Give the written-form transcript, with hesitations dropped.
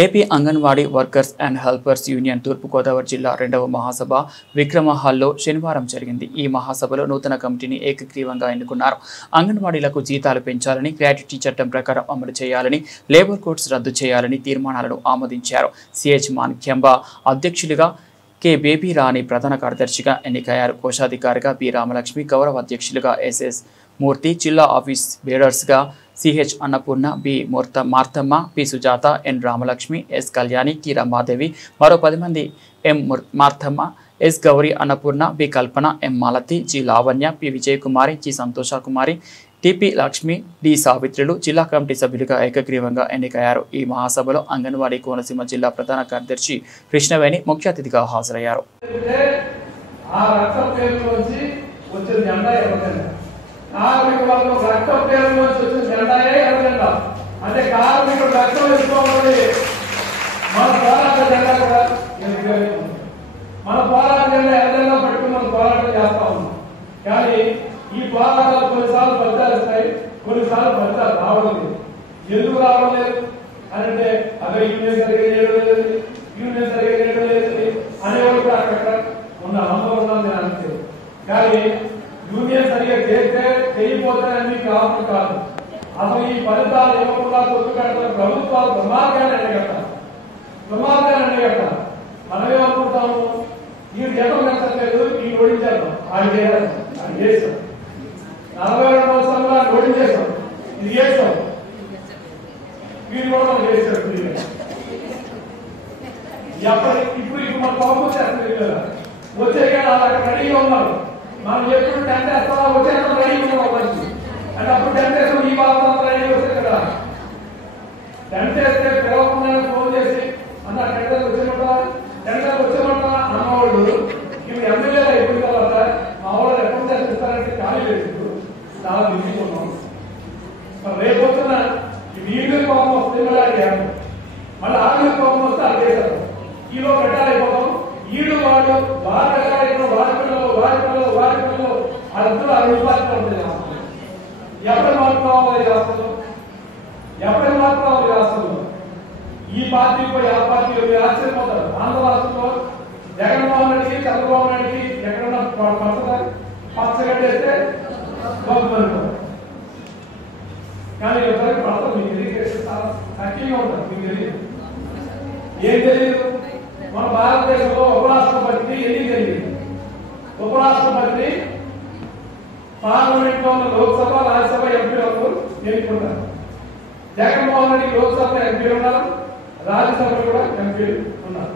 AP Anganwadi workers and helpers union Turpu Godavari జిల్లా 2వ మహాసభ విక్రమ హాల్లో శనివారం జరిగింది. ఈ మహాసభలో నూతన కమిటీని ఏకగ్రీవంగా ఎన్నుకున్నారు. అంగన్వాడీలకు జీతాలు పెంచాలని, గ్రాట్యుటీ చట్టం ప్రకారం అమలు చేయాలని, లేబర్ కోడ్స్ రద్దు చేయాలని తీర్మానాలను ఆమోదించారు. సిహెచ్ మాణిక్యంబ అధ్యక్షులుగా, కె బేబీ రాణి ప్రధాన కార్యదర్శిగా ఎన్నికయ్యారు. కోశాధికారిగా బి రామలక్ష్మి, గౌరవ అధ్యక్షులుగా ఎస్ఎస్ మూర్తి, జిల్లా ఆఫీస్ బేరర్స్గా CH Annapurna, B Marthamma, P Sujatha, N Ramalakshmi, S Kalyani, K Ramadevi, మరో 10 మంది M Marthamma, S Gowri Annapurna, B Kalpana, M Malathi, G Lavanya, P Vijayakumari, G Santhoshakumari, TP Lakshmi, D సావిత్రులు జిల్లా కమిటీ సభ్యులుగా ఏకగ్రీవంగా ఎన్నికయ్యారు. ఈ మహాసభలో అంగన్వాడీ కోనసీమ జిల్లా ప్రధాన కార్యదర్శి కృష్ణవేణి ముఖ్య అతిథిగా హాజరయ్యారు. ఈ పోరాటాలు కొన్నిసార్లు ఫలితాలు ఇస్తాయి, కొన్నిసార్లు ఫలితాలు రావడం లేదు. ఎందుకు రావడం లేదు అంటే అదే యూనియన్ సరిగ్గా చేయడం లేదు, యూనియన్ సరిగ్గా చేయడం లేదు అనేవాళ్ళు కూడా అక్కడ ఉన్న ఆందోళన నేను అంతే. కానీ యూనియన్ సరిగ్గా చేస్తే చేయకపోతానని కారణం కాదు. అసలు ఈ ఫలితాలు ఇవ్వకుండా తొత్తు కట్టిన ప్రభుత్వాలు ప్రమాదాన్ని ఎండగట్టాలి, ప్రమాదాన్ని ఎండగట్టాలి. మనమే అనుకుంటాము ఈ జనం నచ్చలేదు, ఈ ఓడించేద్దాం, ఆయన చేస్తాం. 42 సంవత్సరాలుగా ఓడింగ్ చేస్తాం, ఇది చేస్తాం, వీరు కూడా మనం చేస్తాడు. ఇప్పుడు మన కోపం వచ్చేస్తుంది, వచ్చే అక్కడ రెడీగా ఉన్నారు. మనం ఎప్పుడు 10 వేస్తామో వచ్చే రెడీగా ఉన్నాం మంచి అంటే అప్పుడు 10 వేస్తాం, ఈ బాధ రెడీ వస్తుంది కదా. 10 వేస్తే పిలవకుండా ఫోన్ చేసి అన్న 10 వచ్చేమంటా 10 వచ్చేమంటా అన్నవాళ్ళు ఇవి ఎమ్మెల్యేలు అయిపోయిన తర్వాత మా వాళ్ళు ఎక్కడ చేస్తారంటే ఖాళీ లేదు, చాలా బిజీగా ఉన్నాం. మరి రేపొద్దున వీళ్ళు కోపం వస్తే మళ్ళీ ఆవిడ కోపం వస్తే అది చేశారు. ఈలో పెట్టాలైపోతాం. వీళ్ళు వాడు వారి పెట్టాలైపోయిన వారి పిల్లలు అందరూ అభిప్రాయంగా ఉంటుంది. ఎప్పుడు మార్పుకోవాలి రాష్ట్రంలో, ఎప్పుడు మార్పుకోవాలి రాష్ట్రంలో? ఈ పార్టీ పోయి ఆ పార్టీ ఆశ్చర్యపోతారు. ఆంధ్ర రాష్ట్రంలో జగన్మోహన్ రెడ్డికి, చంద్రబాబు నాయుడికి ఎక్కడన్నా పచ్చగట్టేస్తే కానీ ఎవరికి పడతారు. మీకు తెలియదు, చాలా తక్కువగా ఉంటారు. మీకు తెలియదు, ఏం తెలియదు. మన భారతదేశంలో ఉపరాష్ట్రపతి ఎన్ని తెలియదు. ఉపరాష్ట్రపతి పార్లమెంట్ లో ఉన్న లోక్సభ, రాజ్యసభ ఎంపీలకు ఎన్నుకుంటారు. జగన్మోహన్ రెడ్డి లోక్సభ ఎంపీలు ఉన్నారు, రాజ్యసభ కూడా ఎంపీలు ఉన్నారు.